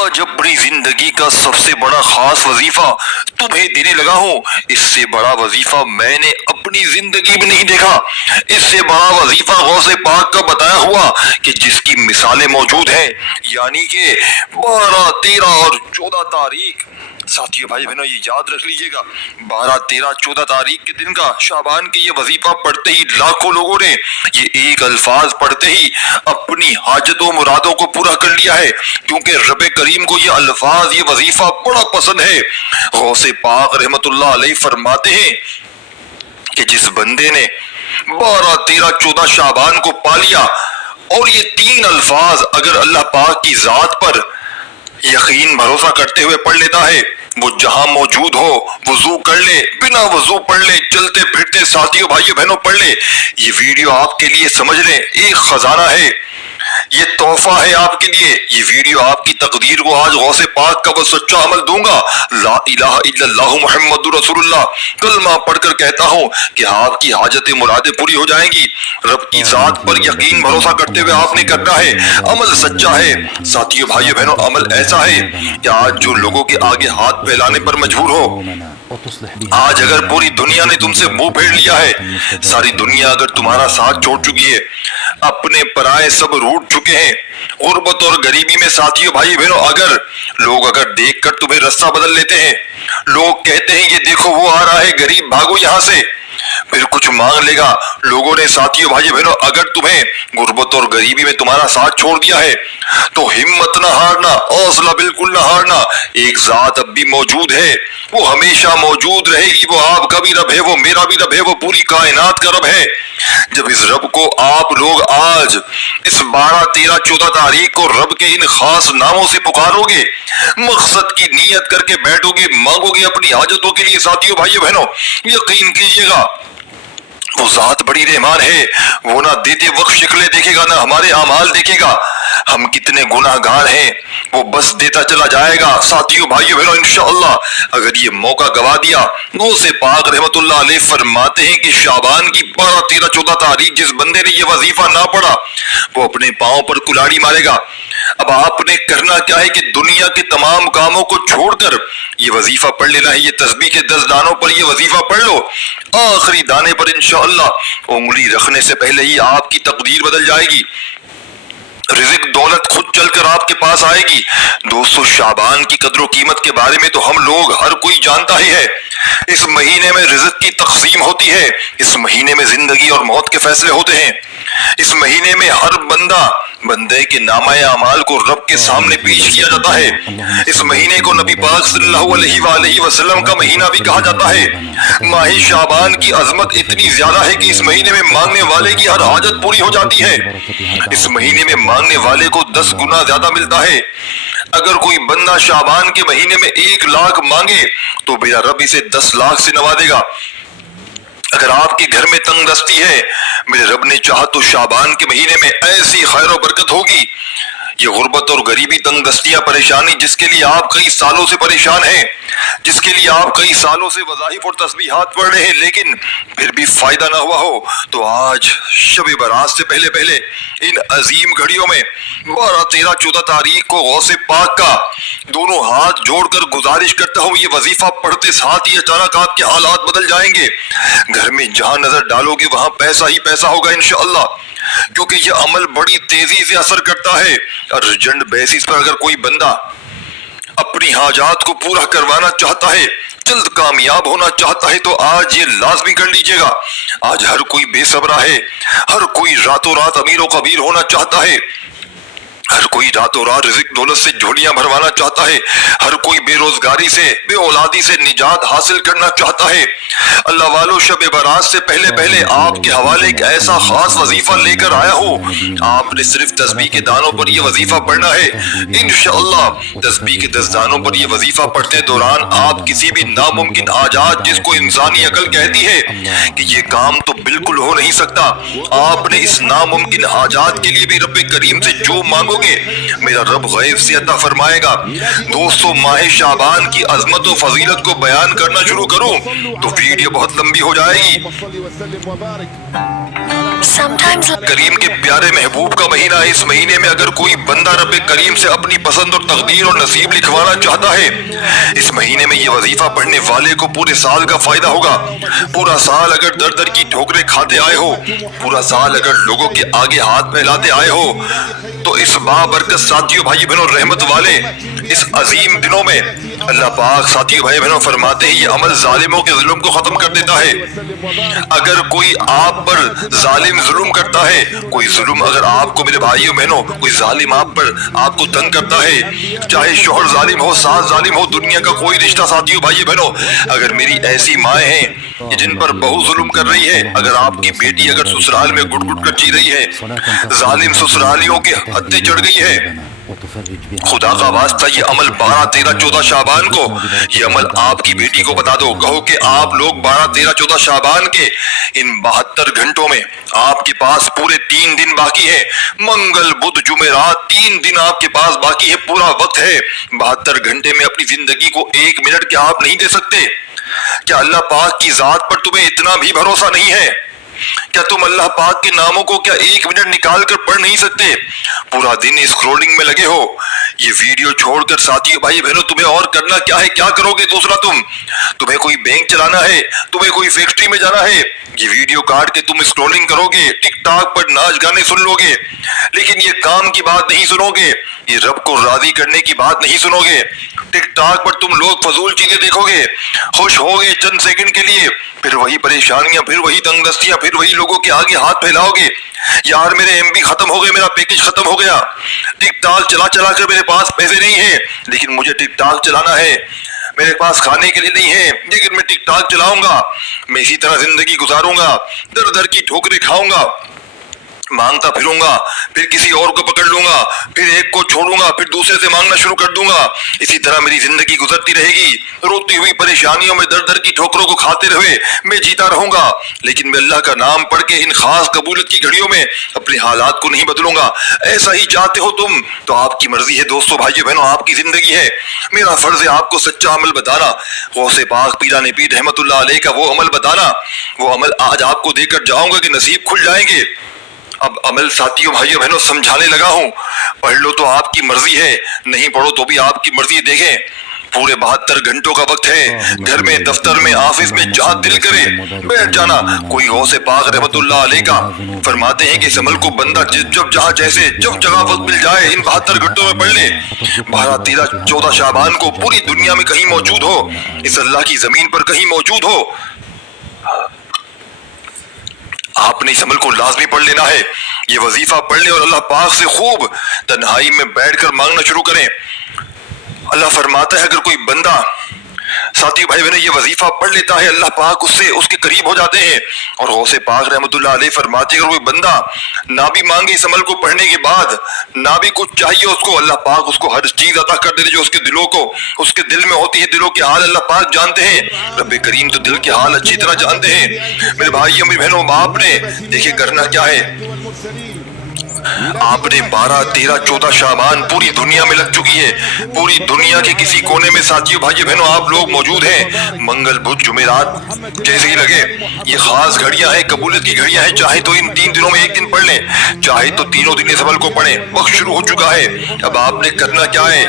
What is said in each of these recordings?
आज अपनी जिंदगी का सबसे बड़ा खास वजीफा तुम्हें देने लगा हूँ। इससे बड़ा वजीफा मैंने अपनी जिंदगी में नहीं देखा। इससे बड़ा वजीफा गौसे पाक का बताया हुआ कि जिसकी मिसालें मौजूद हैं, यानी कि 12, 13 और 14 तारीख। साथियों भाई बहनों, ये याद रख लीजिएगा, 12, 13, 14 तारीख के दिन का शाबान के ये वजीफा पढ़ते ही लाखों लोगों ने ये एक अल्फाज पढ़ते ही अपनी हाजतों मुरादों को पूरा कर लिया है, क्योंकि रब करीम को ये अल्फाज, ये वजीफा बड़ा पसंद है। गौसे पाक रहमतुल्लाह अलैह फरमाते हैं कि जिस बंदे ने 12, 13, 14 शाबान को पा लिया और ये 3 अल्फाज अगर अल्लाह पाक की जात पर यकीन भरोसा करते हुए पढ़ लेता है, वो जहां मौजूद हो वजू कर ले, बिना वजू पढ़ ले, चलते फिरते साथियों भाइयों बहनों पढ़ ले। ये वीडियो आपके लिए समझ ले एक खजाना है, ये तोहफा है आपके लिए। ये वीडियो आपकी तकदीर को आज गौसे पाक का वो सच्चा अमल दूंगा। ला इलाहा इल्लल्लाहु मुहम्मदुर रसूलुल्लाह कलमा पढ़कर कहता हूँ कि आपकी हाजतें मुरादें पूरी हो जाएंगी। रब की जात पर यकीन भरोसा करते हुए आपने करना है। अमल सच्चा है साथियों भाइयों बहनों, अमल ऐसा है कि आज जो लोगों के आगे हाथ फैलाने पर मजबूर हो, आज अगर पूरी दुनिया ने तुमसे मुंह फेर लिया है, सारी दुनिया अगर तुम्हारा साथ छोड़ चुकी है, अपने पराए सब रूठ चुके हैं, गुर्बत और गरीबी में साथियों भाई बहनों अगर लोग अगर देखकर तुम्हें रास्ता बदल लेते हैं, लोग कहते हैं ये देखो वो आ रहा है गरीब भागो यहां से, फिर कुछ मांग लेगा लोगों ने साथियों भाई बहनों अगर तुम्हें गुर्बत और गरीबी में तुम्हारा साथ छोड़ दिया है, तो हिम्मत ना हारना, हौसला बिल्कुल ना हारना। एक जात अब भी मौजूद है, वो हमेशा मौजूद रहेगी। वो आपका भी रब है, वो मेरा भी रब है, वो पूरी कायनात का रब है। जब इस रब को आप लोग आज इस 12, 13, 14 तारीख को रब के इन खास नामों से पुकारोगे, मकसद की नीयत करके बैठोगे, मांगोगे अपनी हाजतों के लिए साथियों भाइयों बहनों, यकीन कीजिएगा वो जात बड़ी रहमान है। वो ना देते वक्त शक्लें देखेगा, ना हमारे अमाल देखेगा, हम कितने गुनाहगार हैं वो बस देता चला जाएगा साथियों भाइयों बहनों इंशाअल्लाह। अगर ये मौका गवा दिया, गौसे पाक रहमतुल्लाह अलैह फरमाते हैं कि शाबान की 12, 13, 14 तारीख जिस बंदे ने ये वजीफा ना पढ़ा, वो अपने पांव पर कुल्हाड़ी मारेगा। अब आपने करना क्या है कि दुनिया के तमाम कामों को छोड़कर ये वजीफा पढ़ लेना है। ये तस्बीह के 10 दानों पर ये वजीफा पढ़ लो, आखिरी दाने पर इंशाअल्लाह उंगली रखने से पहले ही आपकी तकदीर बदल जाएगी, रिज़्क़ दौलत खुद चलकर आपके पास आएगी। दोस्तों, शाबान की कदर कीमत के बारे में तो हम लोग हर कोई जानता ही है। इस महीने में रिज़्क़ की तक़सीम होती है, इस महीने में जिंदगी और मौत के फैसले होते हैं। इस महीने में हर बंदे के नामाए अमाल को रब के सामने पेश किया जाता है। इस महीने को नबी पाक सल्लल्लाहु अलैहि वसल्लम का महीना भी कहा जाता है। माह शाबान की अजमत इतनी ज्यादा है कि इस महीने में मांगने वाले की हर हाजत पूरी हो जाती है। इस महीने में मांगने वाले को 10 गुना ज्यादा मिलता है। अगर कोई बंदा शाबान के महीने में 1 लाख मांगे तो मेरा रब इसे 10 लाख से नवा देगा। अगर आपके घर में तंगदस्ती है, मेरे रब ने चाहा तो शाबान के महीने में ऐसी खैर और बरकत होगी। ये गुर्बत और गरीबी, तंगदस्तियां, परेशानी जिसके लिए आप कई सालों से परेशान हैं, जिसके लिए आप कई सालों से वज़ाइफ और तस्बीहात पढ़ रहे हैं लेकिन फिर भी फायदा ना हुआ हो, तो आज शब बारात से पहले पहले इन अजीम घड़ियों में 12, 13, 14 तारीख को गौसे पाक का दोनों हाथ जोड़कर गुजारिश करता हूँ, ये वजीफा पढ़ते साथ ही अचानक आपके हालात बदल जाएंगे। घर में जहां नजर डालोगे वहां पैसा ही पैसा होगा इंशाअल्लाह, क्योंकि यह अमल बड़ी तेजी से असर करता है। अर्जेंट बेसिस पर अगर कोई बंदा अपनी हाजात को पूरा करवाना चाहता है, जल्द कामयाब होना चाहता है, तो आज ये लाजमी कर लीजिएगा। आज हर कोई बेसब्रा है, हर कोई रातों रात अमीर व कबीर होना चाहता है, हर कोई रातों रात रिज़्क़ दौलत से झोलियां भरवाना चाहता है, हर कोई बेरोजगारी से, बेऔलादी से निजात हासिल करना चाहता है। अल्लाह वालों, शब बारात से पहले पहले आपके हवाले एक ऐसा खास वजीफा लेकर आया हो। आपने सिर्फ तस्बीह के दानों पर यह वजीफा पढ़ना है इंशाअल्लाह। तस्बीह के 10 दानों पर यह वजीफा पढ़ते दौरान आप किसी भी नामुमकिन हाजात, जिसको इंसानी अकल कहती है कि ये काम तो बिल्कुल हो नहीं सकता, आपने इस नामुमकिन हाजात के लिए भी रब करीम से जो मांगो मेरा रब गैब से अता फरमाएगा। दोस्तों, माह शाबान की अजमत और फजीलत को बयान करना शुरू करूं तो वीडियो बहुत लंबी हो जाएगी। Sometimes करीम के प्यारे महबूब का महीना है। इस महीने में अगर कोई बंदा रब करीम से अपनी पसंद और तकदीर और नसीब लिखवाना चाहता है, इस महीने में ये वजीफा पढ़ने वाले को पूरे साल का फायदा होगा। पूरा साल अगर दर दर की ठोकरें खाते आए हो, पूरा साल अगर लोगों के आगे हाथ फैलाते आए हो, तो इस बाबरकत साथियों भाई बहनों रहमत वाले इस अजीम दिनों में अल्लाह पाक साथियों भाई बहनों फरमाते हैं ये अमल जालिमों के जुल्म को खत्म कर देता है। अगर कोई आप पर जालिम जुल्म करता है, कोई जुल्म अगर आपको मेरे भाइयों बहनों कोई जालिम आप पर आपको तंग करता है, चाहे शोहर जालिम हो, सास जालिम हो, दुनिया का कोई रिश्ता साथियों भाई बहनों, अगर मेरी ऐसी माएँ हैं जिन पर बहू जुल्म कर रही है, अगर आपकी बेटी अगर ससुराल में गुट गुट कर जी रही है, जालिम ससुरालियों के हत्ते चढ़ गई है, खुदा का वास्ता ये अमल 12, 13, 14 शाबान को ये अमल आपकी बेटी को बता दो। कहो कि आप लोग 12, 13, 14 शाबान के इन 72 घंटों में आपके पास पूरे 3 दिन बाकी है। मंगल बुध जुमेरात 3 दिन आपके पास बाकी है, पूरा वक्त है। 72 घंटे में अपनी जिंदगी को 1 मिनट क्या आप नहीं दे सकते? क्या अल्लाह पाक की जात पर तुम्हें इतना भी भरोसा नहीं है? क्या तुम अल्लाह पाक के नामों को क्या 1 मिनट निकाल कर पढ़ नहीं सकते? पूरा दिन स्क्रोलिंग में लगे हो। ये वीडियो छोड़कर साथियों भाई बहनों तुम्हें और करना क्या है? क्या करोगे दूसरा? तुम्हें कोई बैंक चलाना है, तुम्हें कोई फैक्ट्री में जाना है, ये वीडियो काट के तुम स्क्रोलिंग करोगे, टिकटॉक पर नाच गाने सुन लोगे, लेकिन ये काम की बात नहीं सुनोगे, ये रब को राजी करने की बात नहीं सुनोगे। टिकटॉक पर तुम लोग फजूल चीजें देखोगे, खुश होगे चंद सेकंड के लिए, फिर वही परेशानियां, फिर वही तंगदस्तियां, फिर वही लोगों के आगे हाथ फैलाओगे। यार मेरे एमबी खत्म हो गए, मेरा पैकेज खत्म हो गया, टिकटॉक चला चला कर मेरे पास पैसे नहीं है, लेकिन मुझे टिकटॉक चलाना है, मेरे पास खाने के लिए नहीं है, लेकिन मैं टिकटॉक चलाऊंगा, मैं इसी तरह जिंदगी गुजारूंगा, दर दर की ठोकरें खाऊंगा, मांगता फिरूंगा, फिर किसी और को पकड़ लूंगा, फिर एक को छोड़ूंगा, फिर दूसरे से मांगना शुरू कर दूंगा। इसी तरह मेरी जिंदगी गुजरती रहेगी, रोती हुई परेशानियों में दर दर की ठोकरों को खाते हुए मैं जीता रहूंगा, लेकिन मैं अल्लाह का नाम पढ़ के इन खास कबूलियत की घड़ियों में अपने हालात को नहीं बदलूंगा। ऐसा ही चाहते हो तुम तो आपकी मर्जी है दोस्तों भाइयों बहनों, आपकी जिंदगी है। मेरा फर्ज है आपको सच्चा अमल बताना, गौसे पाक पीराने पीर रहमतुल्लाह अलैह का वो अमल बताना। वो अमल आज आपको देकर जाऊंगा कि नसीब खुल जाएंगे। अब अमल साथियों भाइयों बहनों समझाने लगा हूं, पढ़ लो तो आपकी मर्जी है, नहीं पढ़ो तो भी आपकी मर्जी। देखें पूरे 72 घंटों का वक्त है, घर में, दफ्तर में, ऑफिस में, जहां दिल करे बैठ जाना। कोई गौसे पाक रहमतुल्लाह अलैह का फरमाते हैं कि इस अमल को बंदा जब जहां जैसे जब जगह वक्त मिल जाए इन 72 घंटों में पढ़ ले। 12, 13, 14 शाबान को पूरी दुनिया में कहीं मौजूद हो, इस अल्लाह की जमीन पर कहीं मौजूद हो, आपने इस अमल को लाजमी पढ़ लेना है। ये वजीफा पढ़ ले और अल्लाह पाक से खूब तन्हाई में बैठकर मांगना शुरू करें। अल्लाह फरमाता है अगर कोई बंदा साथियों भाई बहनों ये वजीफा पढ़ लेता है, अल्लाह पाक उससे उसके करीब हो जाते हैं। और गौसे पाक रहमतुल्लाह अलैह फरमाते हैं अगर कोई बंदा ना भी मांगे इस अमल को पढ़ने के बाद, ना भी कुछ चाहिए उसको, अल्लाह पाक उसको हर चीज अता कर देते जो उसके दिलों को, उसके दिल में होती है। दिलों के हाल अल्लाह पाक जानते हैं, रब्बे करीम तो दिल के हाल अच्छी तरह जानते हैं। मेरे भाइयों मेरी बहनों, आपने देखिए करना क्या है, आपने 12, 13, 14 शाबान पूरी दुनिया में लग चुकी है, पूरी दुनिया के किसी कोने में साथियों भाइयों बहनों आप लोग मौजूद हैं। मंगल बुध जुमेरात जैसे ही लगे, ये खास घड़ियां हैं, कबूलियत की घड़ियां हैं। चाहे तो इन 3 दिनों में 1 दिन पढ़ लें, चाहे तो तीनों दिन इस अमल को पढ़ें। वक्त शुरू हो चुका है। अब आपने करना क्या है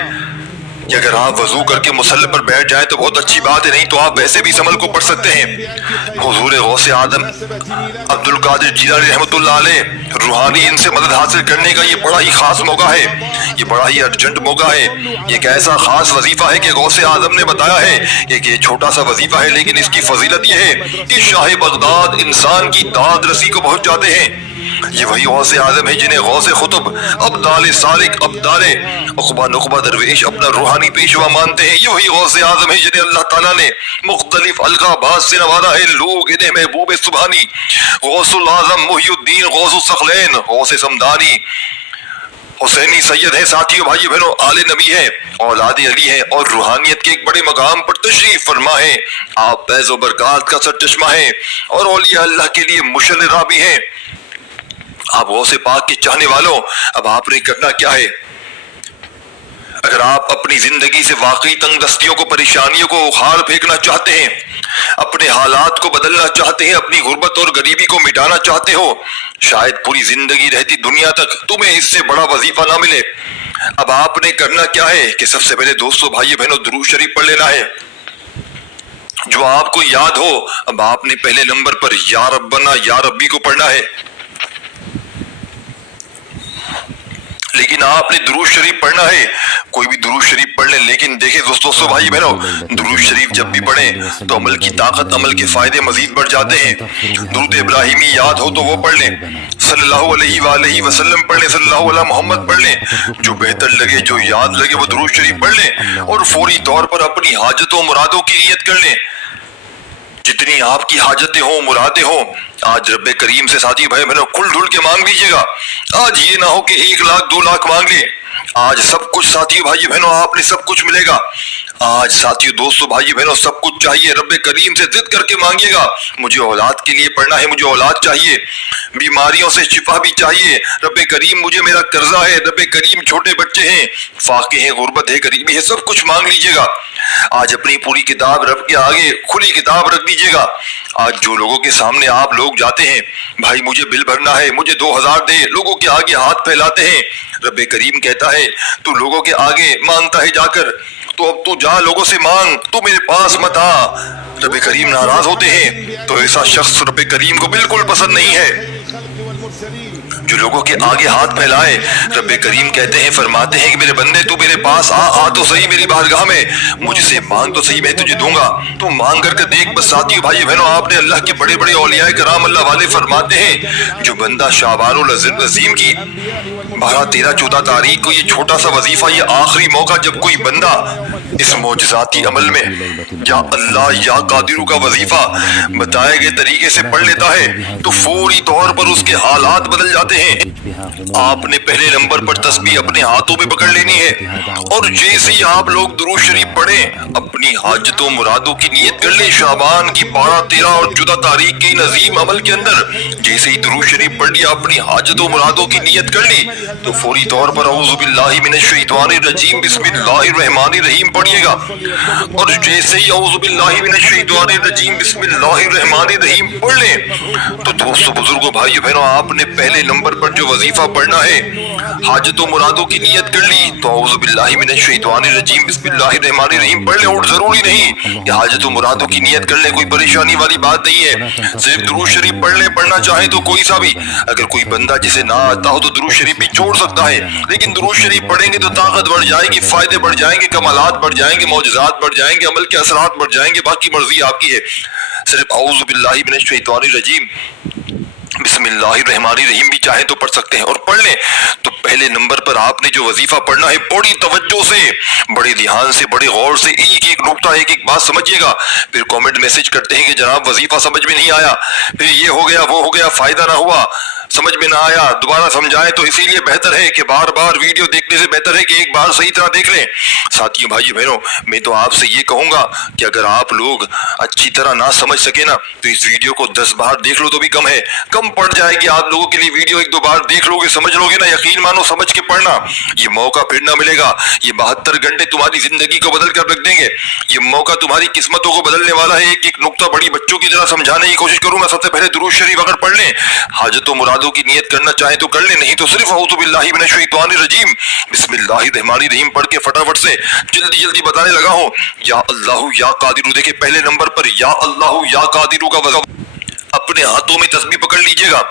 कि अगर आप वजू करके मुसल्ले पर बैठ जाएं तो बहुत अच्छी बात है, नहीं तो आप वैसे भी इस अमल को पढ़ सकते हैं। हुजूर गौसे आदम अब्दुल कादिर जिलानी रहमतुल्लाह अलैह रूहानी इनसे मदद हासिल करने का ये बड़ा ही खास मौका है, ये बड़ा ही अर्जेंट मौका है। ये एक ऐसा खास वजीफा है कि गौसे आदम ने बताया है कि ये छोटा सा वजीफा है, लेकिन इसकी फजीलत ये है कि शाह बगदाद इंसान की दाद रसी को पहुंच जाते हैं। ये वही गौसे आजम है जिन्हें गौसे खुतब अब्दाले सालिक अब्दाले उक़बा नुक़बा दरवेश अपना रूहानी पेशवा मानते हैं। ये वही गौसे आजम है जिन्हें अल्लाह ताला ने मुख्तलिफ अलक़ाबात से नवाजा है। लोग इन्हें महबूब सुबहानी, गौसुल आज़म मुहियुद्दीन, गौसुल सखलैन, गौसे समदानी, हुसैनी सैयद है। साथियों भाइयों बहनों आले नबी है, औलादे अली है और रूहानियत के एक बड़े मकाम पर तशरीफ फरमा है। आप फैज़ व बरक़ात का सरचश्मा है और औलिया अल्लाह के लिए मुशल राबी है। आप गौसे पाक के चाहने वालों, अब आपने करना क्या है, अगर आप अपनी जिंदगी से वाकई तंगदस्तियों को, परेशानियों को उखाड़ फेंकना चाहते हैं, اپنے حالات کو بدلنا چاہتے ہیں, اپنی غربت اور غریبی کو مٹانا چاہتے ہو, شاید پوری زندگی رہتی دنیا تک تمہیں اس سے بڑا وظیفہ نہ ملے. اب آپ نے کرنا کیا ہے کہ سب سے پہلے دوستو بھائی بہنوں درود شریف پڑھ لینا ہے جو آپ کو یاد ہو. اب آپ نے پہلے نمبر پر یا ربنا یا ربی کو پڑھنا ہے, لیکن آپ نے درود شریف پڑھنا ہے. کوئی بھی درود شریف پڑھ لیں, لیکن دیکھیں دوستو بھائی بہنوں, درود شریف جب بھی پڑھیں تو عمل کی طاقت, عمل کے فائدے مزید بڑھ جاتے ہیں. درود ابراہیمی یاد ہو تو وہ پڑھ لیں, صلی اللہ علیہ وآلہ وسلم پڑھ لیں, صلی اللہ علیہ محمد پڑھ لیں, جو بہتر لگے جو یاد لگے وہ درود شریف پڑھ لیں, اور فوری طور پر اپنی حاجتوں مرادوں کی نیت کر لیں. جتنی آپ کی حاجتیں ہوں, مرادیں ہوں, آج رب کریم سے ساتھی بھائی بہنوں کھل ڈھل کے مانگ لیجیے گا. آج یہ نہ ہو کہ 1 لاکھ 2 لاکھ مانگ لیں, آج سب کچھ ساتھی بھائی بہنوں آپ نے سب کچھ ملے گا. آج ساتھیوں دوستوں بھائی بہنوں سب کچھ چاہیے, رب کریم سے ضد کر کے مانگیے گا. مجھے اولاد کے لیے پڑھنا ہے, مجھے اولاد چاہیے, بیماریوں سے شفا بھی چاہیے, رب کریم مجھے میرا قرضہ ہے, رب کریم چھوٹے بچے ہیں, فاقے ہیں, غربت ہے, غریبی ہے, سب کچھ مانگ لیجیے گا. آج اپنی پوری کتاب رب کے آگے کھلی کتاب رکھ دیجیے گا. آج جو لوگوں کے سامنے آپ لوگ جاتے ہیں, بھائی مجھے بل بھرنا ہے, مجھے 2000 دے, لوگوں کے آگے ہاتھ پھیلاتے ہیں, رب کریم کہتا ہے تو لوگوں کے آگے مانگتا ہے جا کر, تو اب تو جا لوگوں سے مانگ, تو میرے پاس مت آ. رب کریم ناراض ہوتے ہیں, تو ایسا شخص رب کریم کو بالکل پسند نہیں ہے. جو لوگوں کے آگے ہاتھ پھیلائے, رب کریم کہتے ہیں, فرماتے ہیں کہ میرے بندے تو میرے پاس آ تو صحیح میری بارگاہ میں, مجھ سے مانگ تو صحیح, میں تجھے دوں گا. تو مانگ کر کے دیکھ. بس ساتھیو بھائی بہنوں آپ نے اللہ کے بڑے بڑے اولیاء کرام اللہ والے فرماتے ہیں, جو بندہ شعبان العظیم کی 12 13 14 تاریخ کو یہ چھوٹا سا وظیفہ, یہ آخری موقع جب کوئی بندہ اس معجزاتی عمل میں یا اللہ یا قادر کا وظیفہ بتائے گئے طریقے سے پڑھ لیتا ہے تو فوری طور پر اس کے حالات بدل جاتے ہیں. آپ نے پہلے نمبر پر تسبیح اپنے ہاتھوں میں پکڑ لینی ہے, اور جیسے ہی آپ لوگ درود شریف پڑھیں اپنی حاجتوں مرادوں کی نیت کر لیں. شعبان کی 12 13 اور 14 تاریخ کے نظیم عمل کے اندر جیسے ہی درود شریف پڑھ لیا, اپنی حاجتوں مرادوں کی نیت کر لی, تو فوری طور پر اعوذ باللہ من الشیطان الرجیم بسم اللہ الرحمن الرحیم پڑھیے گا. اور جیسے ہی اعوذ باللہ من الشیطان الرجیم بسم اللہ الرحمن الرحیم پڑھ لیں تو دوستو بزرگوں بھائیو بہنوں آپ نے پہلے نمبر پر جو وظیفہ پڑھنا ہے, حاجتوں مرادوں کی نیت کر لی, تو اعوذ باللہ من الشیطان الرجیم بسم اللہ الرحمن الرحیم پڑھ لیں. اور ضروری نہیں کہ حاجتوں مرادوں کی نیت کر لیں, کوئی پریشانی والی بات نہیں ہے, صرف درود شریف پڑھ لیں. پڑھنا چاہیں تو کوئی سا بھی, اگر کوئی بندہ جسے نہ آتا ہو تو درود شریف بھی چھوڑ سکتا ہے, لیکن درود شریف پڑھیں گے تو طاقت بڑھ جائے گی, فائدے بڑھ جائیں گے, کمالات بڑھ جائیں گے, معجزات بڑھ جائیں گے, عمل کے اثرات بڑھ جائیں گے. باقی مرضی آپ کی ہے. صرف اعوذ باللہ من الشیطان الرجیم بسم اللہ الرحمن الرحیم بھی چاہیں تو پڑھ سکتے ہیں, اور پڑھ لیں. تو پہلے نمبر پر آپ نے جو وظیفہ پڑھنا ہے بڑی توجہ سے, بڑے دھیان سے, بڑے غور سے ایک ایک نقطہ ایک ایک بات سمجھیے گا. پھر کامنٹ میسج کرتے ہیں کہ جناب وظیفہ سمجھ میں نہیں آیا, پھر یہ ہو گیا وہ ہو گیا, فائدہ نہ ہوا, سمجھ میں نہ آیا, دوبارہ سمجھائیں. تو اسی لیے بہتر ہے کہ بار بار ویڈیو دیکھنے سے بہتر ہے کہ ایک بار صحیح طرح دیکھ لیں. ساتھیوں بھائی بہنوں میں تو آپ سے یہ کہوں گا کہ اگر آپ لوگ اچھی طرح نہ سمجھ سکے نا تو اس ویڈیو کو 10 بار دیکھ لو تو بھی کم ہے, کم پڑ جائے گی آپ لوگوں کے لیے. ویڈیو 1 2 بار دیکھ لو گے, سمجھ لو گے نا, یقین مانو سمجھ کے پڑھنا, یہ موقع پھر نہ ملے گا. یہ 72 گھنٹے تمہاری زندگی کو بدل کر رکھ دیں گے. یہ موقع تمہاری قسمتوں کو بدلنے والا ہے. ایک ایک نقطہ بڑی بچوں کی طرح سمجھانے کی کوشش کروں میں. سب سے پہلے درود شریف اگر پڑھ لیں, حاجتوں مرادوں کی نیت کرنا چاہیں تو کر لیں, نہیں تو صرف اعوذ باللہ من الشیطان الرجیم بسم اللہ الرحمن الرحیم پڑھ کے فٹافٹ سے جلدی جلدی بتانے لگا ہوں. یا اللہ یا قادر, دیکھیں پہلے نمبر پر یا اللہ یا قادر کا وظیفہ اپنے ہاتھوں میں تسبیح پکڑ لیجئے گا.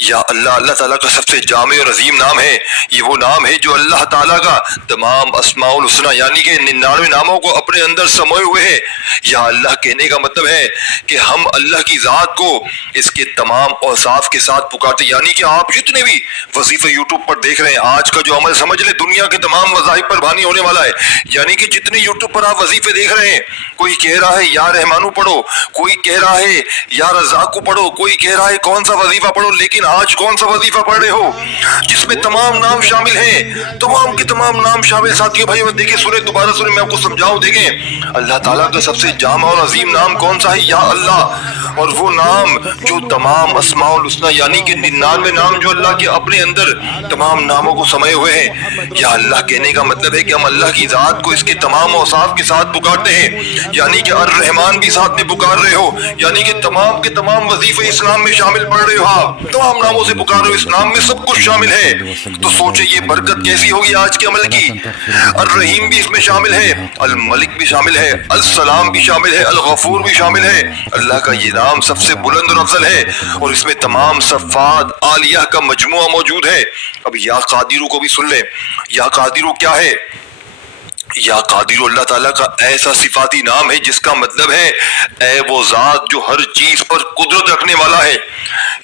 یا اللہ اللہ تعالیٰ کا سب سے جامع اور عظیم نام ہے. یہ وہ نام ہے جو اللہ تعالیٰ کا تمام اسماء الحسنی یعنی کہ 99 ناموں کو اپنے اندر سموئے ہوئے ہے. یا اللہ کہنے کا مطلب ہے کہ ہم اللہ کی ذات کو اس کے تمام اوصاف کے ساتھ پکارتے, یعنی کہ آپ جتنے بھی وظیفے یوٹیوب پر دیکھ رہے ہیں, آج کا جو عمل سمجھ لیں دنیا کے تمام وظائف پر بھانی ہونے والا ہے. یعنی کہ جتنے یوٹیوب پر آپ وظیفے دیکھ رہے ہیں, کوئی کہہ رہا ہے یا رحمانو پڑھو, کوئی کہہ رہا ہے یا رزاقو پڑھو, کوئی کہہ رہا ہے کون سا وظیفہ پڑھو, لیکن آج کون سا وظیفہ پڑھ رہے ہو جس میں تمام نام شامل ہیں, تمام کے تمام نام شامل. ساتھیوں بھائیو دیکھیں سورہ, دوبارہ سورہ میں آپ کو سمجھاؤں, دیکھیں اللہ تعالیٰ کا سب سے جامع اور عظیم نام کون سا ہے, یا اللہ. اور وہ نام جو تمام اسماء الحسنہ یعنی کہ 99 نام جو اللہ کے اپنے اندر تمام ناموں کو سمائے ہوئے ہیں. یا اللہ کہنے کا مطلب ہے کہ ہم اللہ کی ذات کو اس کے تمام اوصاف کے ساتھ پکارتے ہیں, یعنی کہ الرحمن بھی ساتھ میں پکار رہے ہو, یعنی کہ تمام کے تمام وظیفے اسلام میں شامل پڑھ رہے ہو, آپ تمام ناموں سے پکار رہے ہو, اسلام میں سب کچھ شامل ہے. تو سوچے یہ برکت کیسی ہوگی آج کے عمل کی. الرحیم بھی اس میں شامل ہے, الملک بھی شامل ہے, السلام بھی شامل ہے, الغفور بھی شامل ہے. اللہ کا یہ نام سب سے بلند اور افضل ہے, اور اس میں تمام صفات عالیہ کا مجموعہ موجود ہے. اب یا قادرو کو بھی سن لیں. یا قادرو کیا ہے؟ یا قادر اللہ تعالیٰ کا ایسا صفاتی نام ہے جس کا مطلب ہے اے وہ ذات جو ہر چیز پر قدرت رکھنے والا ہے,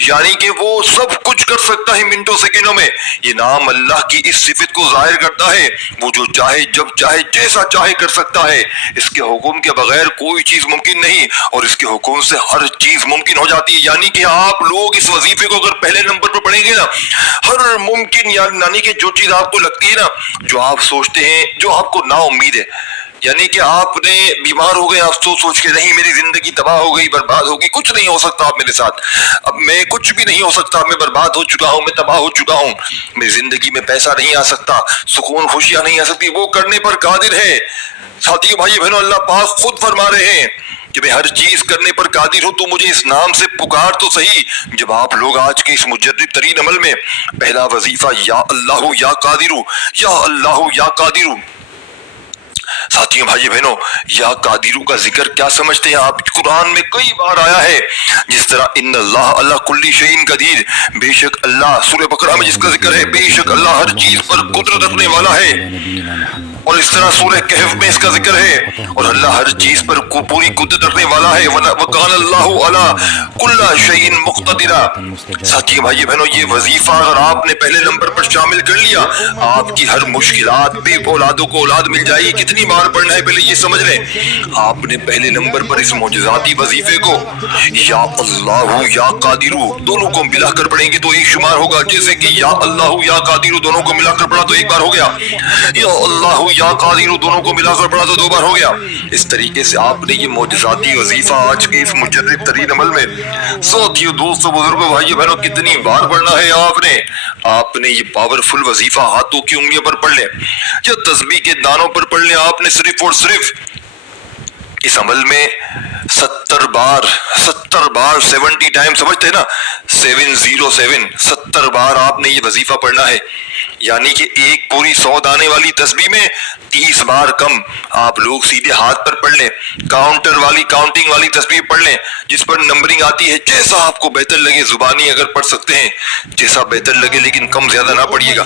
یعنی کہ وہ سب کچھ کر سکتا ہے منٹوں سیکنڈوں میں. یہ نام اللہ کی اس صفت کو ظاہر کرتا ہے, وہ جو چاہے جب چاہے جیسا چاہے کر سکتا ہے. اس کے حکم کے بغیر کوئی چیز ممکن نہیں, اور اس کے حکم سے ہر چیز ممکن ہو جاتی ہے. یعنی کہ آپ لوگ اس وظیفے کو اگر پہلے نمبر پر پڑھیں گے نا, ہر ممکن یعنی کہ جو چیز آپ کو لگتی ہے نا, جو آپ سوچتے ہیں, جو آپ کو نا امید ہے, یعنی کہ آپ نے بیمار ہو گئے, آپ سوچ کے نہیں میری زندگی تباہ ہو گئی, برباد ہو گئی, کچھ نہیں ہو سکتا آپ میرے ساتھ, اب میں کچھ بھی نہیں ہو سکتا, میں برباد ہو چکا ہوں, میں تباہ ہو چکا ہوں, میری زندگی میں پیسہ نہیں آ سکتا, سکون خوشیاں نہیں آ سکتی. وہ کرنے پر قادر ہے. ساتھیو بھائی بہنوں, اللہ پاک خود فرما رہے ہیں کہ میں ہر چیز کرنے پر قادر ہوں, تو مجھے اس نام سے پکار تو صحیح. جب آپ لوگ آج کے اس مجرب ترین عمل میں پہلا وظیفہ یا اللہ یا قادر, یا اللہ یا قادر, ساتھیوں بھائی بہنوں, یا قادرو کا ذکر کیا سمجھتے ہیں آپ؟ قرآن میں کئی بار آیا ہے. جس طرح ان اللہ اللہ کل شیء قدیر, بے شک اللہ, سورہ بقرہ میں جس کا ذکر ہے, بے شک اللہ ہر چیز پر قدرت رکھنے والا ہے. اور اس طرح سورہ کہف میں اس کا ذکر ہے, اور اللہ ہر چیز پر پوری قدرت رکھنے والا ہے. وَقَالَ اللَّهُ عَلَىٰ كُلَّ شَيْءٍ مُقْتَدِرًا. ساتھیوں بھائی بہنوں, یہ وظیفہ اگر آپ نے پہلے نمبر پر شامل کر لیا, آپ کی ہر مشکلات بے اولادوں کو اولاد مل جائے گی. کتنی بار پڑھنا ہے پہلے یہ سمجھ لیں. آپ نے پہلے نمبر پر اس معجزاتی وظیفے کو یا اللہ یا قادرو دونوں کو ملا کر پڑھیں گے تو ایک شمار ہوگا, جیسے کہ یا اللہ یا قادرو دونوں کو ملا کر پڑھا تو ایک بار ہو گیا, یا اللہ یا قادر دونوں کو ملا کر پڑھا تو 2 بار ہو گیا. اس طریقے سے آپ نے یہ معجزاتی وظیفہ آج کے اس مجرب ترین عمل میں ساتھیوں, دوستوں, بزرگوں, بھائیوں بہنوں, کتنی بار پڑھنا ہے آپ نے یہ پاورفل وظیفہ ہاتھوں کی انگلیوں پر پڑھ لیں یا تسبیح کے دانوں پر پڑھ لیں. آپ نے صرف اور صرف اس عمل میں 70 بار 70 ٹائم, سمجھتے ہیں نا, 707 70 بار آپ نے یہ وظیفہ پڑھنا ہے. یعنی کہ ایک پوری 100 دانے والی تسبیح میں 30 بار کم آپ لوگ سیدھے ہاتھ پر پڑھ لیں. کاؤنٹنگ والی تسبیح پڑھ لیں جس پر نمبرنگ آتی ہے, جیسا آپ کو بہتر لگے. زبانی اگر پڑھ سکتے ہیں جیسا بہتر لگے, لیکن کم زیادہ نہ پڑھیے گا.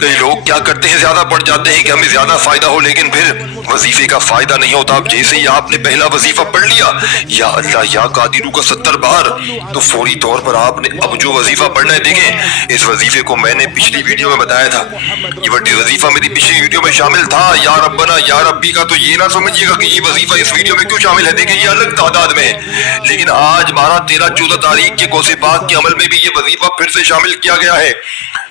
کئی لوگ کیا کرتے ہیں, زیادہ پڑھ جاتے ہیں کہ ہمیں زیادہ فائدہ ہو, لیکن پھر وظیفے کا فائدہ نہیں ہوتا. اب جیسے ہی آپ نے پہلا وظیفہ پڑھ لیا یا اللہ یا قادرو کا 70 بار, تو فوری طور پر آپ نے اب جو وظیفہ پڑھنا ہے, دیکھیں اس وظیفے کو میں نے پچھلی ویڈیو میں بتایا تھا, یہ وظیفہ میری پچھلی ویڈیو میں شامل تھا, یا ربنا یا ربی کا. تو یہ نہ سمجھیے گا کہ یہ وظیفہ اس ویڈیو میں کیوں شامل ہے, دیکھیں یہ الگ تعداد میں ہے, لیکن آج 12-13-14 تاریخ کے کوسے پاک کے عمل میں بھی یہ وظیفہ پھر سے شامل کیا گیا ہے,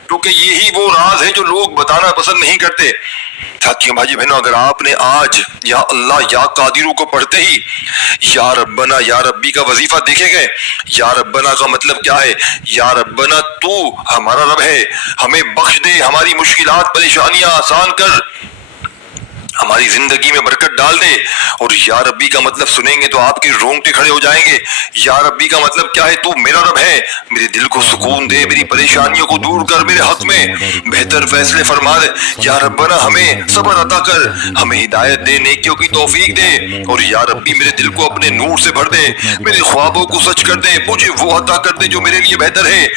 کیونکہ یہی وہ راز ہے جو لوگ بتانا پسند نہیں کرتے. ساتھیوں بھائی بہنوں, اگر آپ نے آج یا اللہ یا قادرو کو پڑھتے ہی یا ربنا یا ربی کا وظیفہ دیکھے گئے, یا ربنا کا مطلب کیا ہے, یا ربنا تو ہمارا رب ہے, ہمیں بخش دے, ہماری مشکلات پریشانیاں آسان کر, ہماری زندگی میں برکت ڈال دے. اور یا ربی کا مطلب سنیں گے تو آپ کے رونگٹے کھڑے ہو جائیں گے. یا ربی کا مطلب کیا ہے, تو میرا رب ہے, میرے دل کو سکون دے, میری پریشانیوں کو دور کر, میرے حق میں بہتر فیصلے فرما دے. یا ربنا ہمیں صبر عطا کر, ہمیں ہدایت دے, نیکیوں کی توفیق دے. اور یا ربی میرے دل کو اپنے نور سے بھر دے, میرے خوابوں کو سچ کر دے, مجھے وہ عطا کر دے جو میرے لیے بہتر ہے.